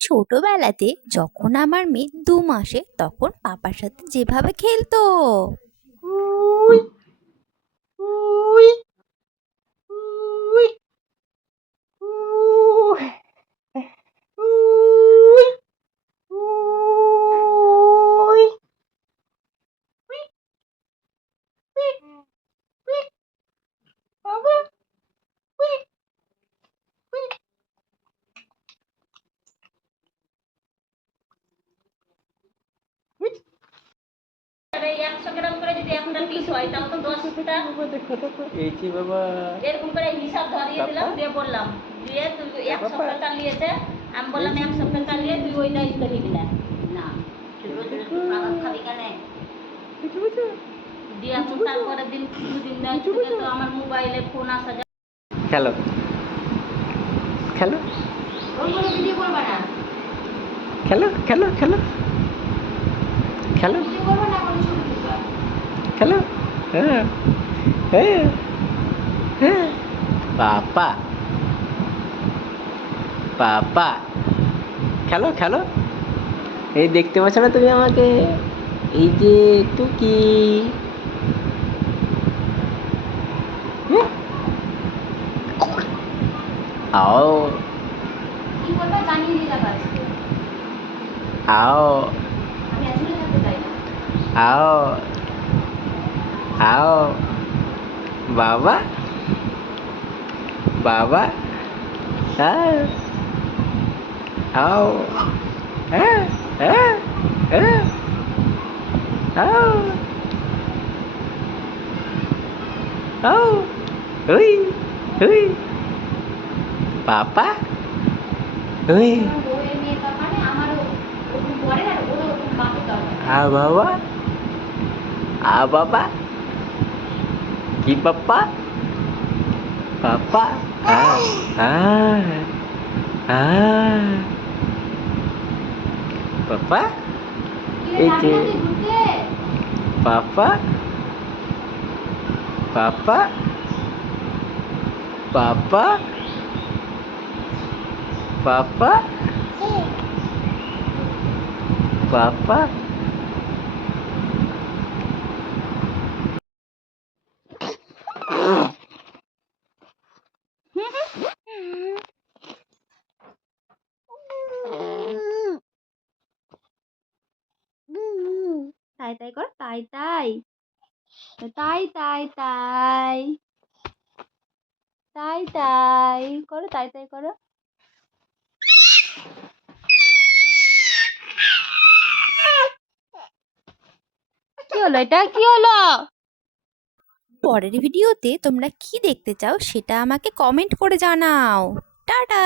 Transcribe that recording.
ছোটবেলাতে যখন আমার মেয়ে দু মাসে তখন পাপার সাথে যেভাবে খেলতো। একশো গ্রাম করে যদি একটা পিস হয় তাও তো দেখো এই যে বাবা। এরকম করে হিসাব ধরিয়ে দিলাম দিয়ে বললাম দিয়ে তুই এক বাবা। সপ্তাহ চালিয়েছে। আমি বললাম এক সপ্তাহ চালিয়ে তুই ওই দায়িত্ব নিবি না। না। খাবি কেন? দেখো বুঝছ দিয়ে এখন তারপরে দিন দুদিন তো আমার মোবাইলে ফোন আসা যায়। খেলো। খেলো? ভিডিও করবে না? খেলো? খেলো? খেলো? খেলো ভিডিও করবে না কোনো ছবি তুলবে খেলো? হ্যাঁ। হ্যাঁ। হ্যাঁ। পাপা পাপা খেলো খেলো। এই দেখতে পাচ্ছ না তুমি আমাকে? এই যে টুকি? আও। আজকে। আও। ao bawa bawa à ao à à à ao ao ơi ơi papa ơi à bawa à bapak lagi papa papa ah ah ah. Papa itu papa papa papa papa papa তাই তাই কর, তাই তাই। তাই তাই তাই। তাই তাই করো, তাই তাই করো। কি হলো এটা? কি হলো? পরের ভিডিওতে তোমরা কি দেখতে চাও সেটা আমাকে কমেন্ট করে জানাও। টাটা!